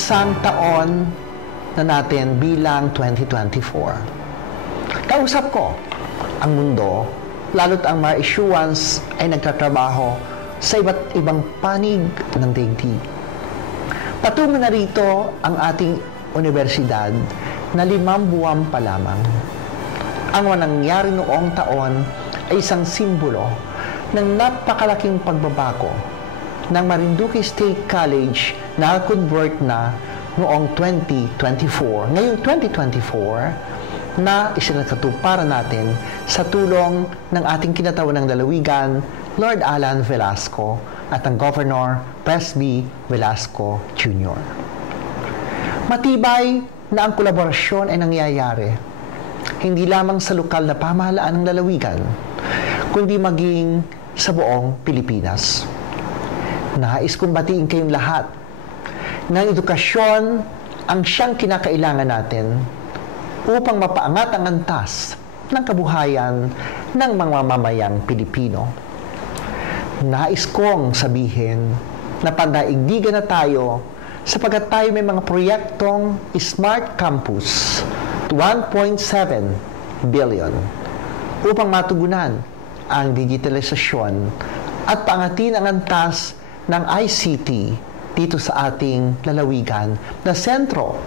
isang taon na natin bilang 2024. Kausap ko ang mundo, lalo't ang mga issuance ay nagtatrabaho sa iba't ibang panig ng daigdig. Patungo na rito ang ating universidad na 5 buwan pa lamang. Ang nangyari noong taon ay isang simbolo ng napakalaking pagbabago ng Marinduque State College na convert na noong 2024. Ngayong 2024 na isinagkatuparan natin sa tulong ng ating kinatawan ng lalawigan, Lord Alan Velasco, at ang Governor Presby Velasco Jr. Matibay na ang kolaborasyon ay nangyayari, hindi lamang sa lokal na pamahalaan ng lalawigan, kundi maging sa buong Pilipinas. Nais kong batiin kayong lahat ng edukasyon ang siyang kinakailangan natin upang mapaangat ang antas ng kabuhayan ng mga mamamayang Pilipino. Nais kong sabihin na pandaigdigan na tayo sapagkat tayo may mga proyektong Smart Campus 1.7 billion upang matugunan ang digitalisasyon at paangatin ang antas ng ICT dito sa ating lalawigan na sentro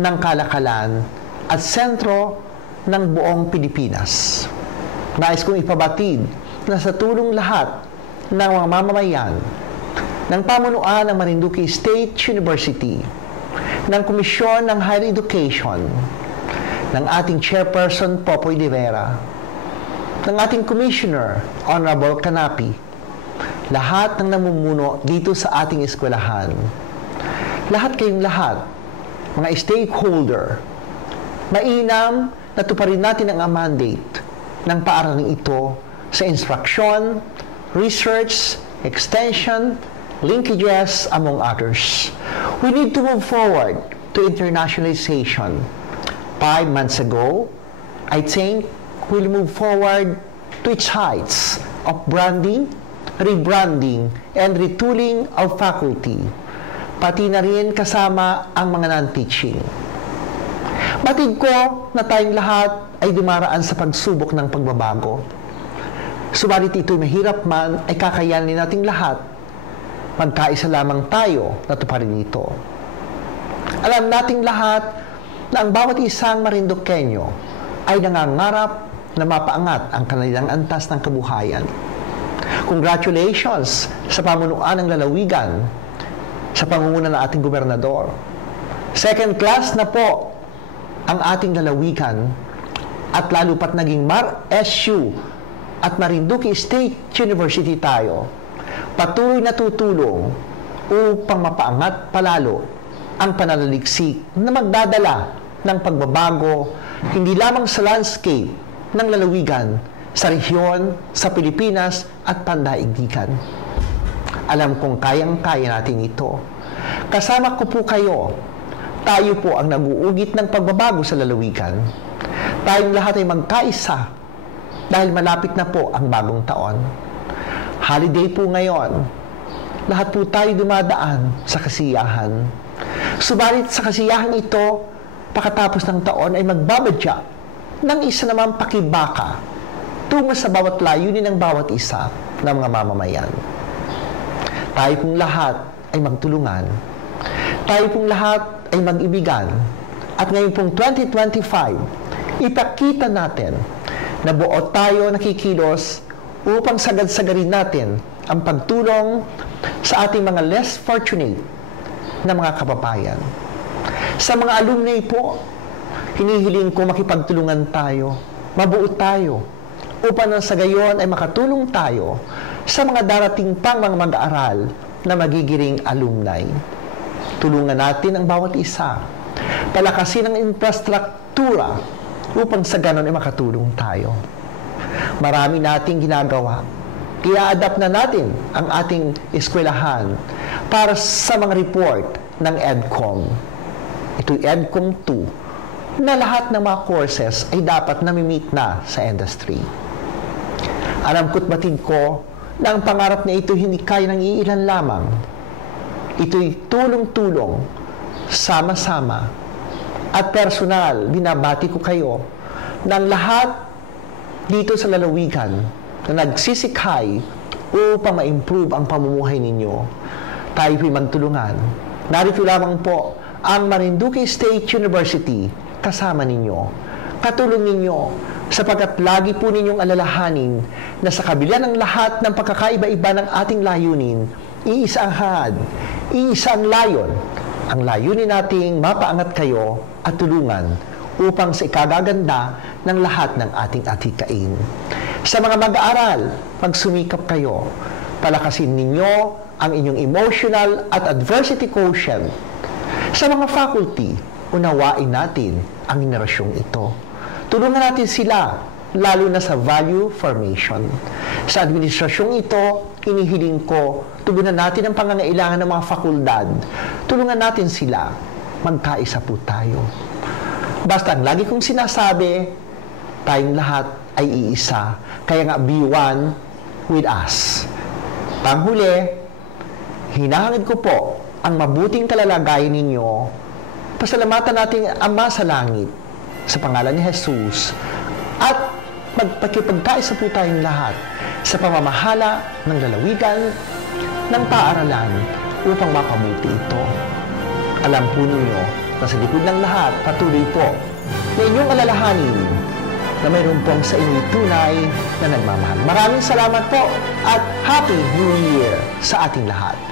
ng kalakalan at sentro ng buong Pilipinas. Nais kong ipabatid na sa tulong lahat ng mga mamamayan, ng pamunuan ng Marinduque State University, ng Komisyon ng Higher Education, ng ating Chairperson Popoy de Vera, ng ating Commissioner Honorable Canapi, lahat ng namumuno dito sa ating eskwelahan, lahat kayong lahat, mga stakeholder, mainam na tuparin natin ang mandate ng paaraling ito sa instruction, research, extension, linkages, among others. We need to move forward to internationalization. 5 months ago, I think we'll move forward to its heights of branding, rebranding, and retooling of faculty, pati na rin kasama ang mga non-teaching. Batid ko na tayong lahat ay dumaraan sa pagsubok ng pagbabago. Subalit ito'y mahirap man, ay kakayanin nating lahat. Magkaisa lamang tayo na tuparin ito. Alam nating lahat na ang bawat isang Marinduqueño ay nangangarap na mapaangat ang kanilang antas ng kabuhayan. Congratulations sa pamunuan ng lalawigan, sa pangunguna ng ating gobernador. Second class na po ang ating lalawigan at lalo pat naging MAR-SU at Marinduque State University tayo, patuloy na tutulong upang mapaangat palalo ang pananaliksik na magdadala ng pagbabago hindi lamang sa landscape ng lalawigan, sa rehiyon, sa Pilipinas at pandaigdigan. Alam kong kayang-kaya natin ito. Kasama ko po kayo. Tayo po ang nag-uugit ng pagbabago sa lalawigan. Tayong lahat ay magkaisa dahil malapit na po ang bagong taon. Holiday po ngayon. Lahat po tayo dumadaan sa kasiyahan. Subalit sa kasiyahan ito, pagkatapos ng taon ay magbabadya ng isa namang pakibaka tungo sa bawat layunin ng bawat isa ng mga mamamayan. Tayo pong lahat ay magtulungan. Tayo pong lahat ay mag-ibigan. At ngayon pong 2025, ipakita natin na buo tayo nakikilos upang sagad-sagarin natin ang pagtulong sa ating mga less fortunate na mga kababayan. Sa mga alumni po, hinihiling ko makipagtulungan tayo, mabuo tayo, upang nang sa gayon ay makatulong tayo sa mga darating pang mga mag-aaral na magigiring alumni. Tulungan natin ang bawat isa, palakasin ang infrastruktura upang sa ganon ay makatulong tayo. Marami nating ginagawa. I-adapt na natin ang ating eskwelahan para sa mga report ng EDCOM. Ito'y EDCOM 2 na lahat ng mga courses ay dapat nami-meet na sa industry. Alam ko't batid ko na ang pangarap na ito hindi kaya ng iilan lamang. Ito'y tulong-tulong sama-sama at personal, binabati ko kayo ng lahat dito sa lalawigan na nagsisikhay upang ma-improve ang pamumuhay ninyo. Tayo po'y magtulungan. Narito lamang po ang Marinduque State University kasama ninyo. Katulong ninyo sapagkat lagi po ninyong alalahanin na sa kabila ng lahat ng pagkakaiba-iba ng ating layunin, iisa ang hangad, iisa ang layon. Ang layunin nating mapaangat kayo at tulungan upang sa ikagaganda ng lahat ng ating atikain. Sa mga mag-aaral, magsumikap kayo. Palakasin ninyo ang inyong emotional at adversity quotient. Sa mga faculty, unawain natin ang henerasyong ito. Tulungan natin sila, lalo na sa value formation. Sa administrasyong ito, inihiling ko, tugunan natin ang pangangailangan ng mga fakuldad. Tulungan natin sila. Magkaisa po tayo. Basta ang lagi kong sinasabi, tayong lahat ay iisa. Kaya nga, be one with us. Panghuli, hinahangad ko po ang mabuting kalalagayan ninyo. Pasalamatan natin Ama sa langit sa pangalan ni Jesus at magpakipagkaisa po tayong lahat sa pamamahala ng lalawigan ng paaralan upang mapabuti ito. Alam po ninyo na sa likod ng lahat, patuloy po na inyong alalahanin na mayroon pong sa inyo'y tunay na nagmamahal. Maraming salamat po at Happy New Year sa ating lahat.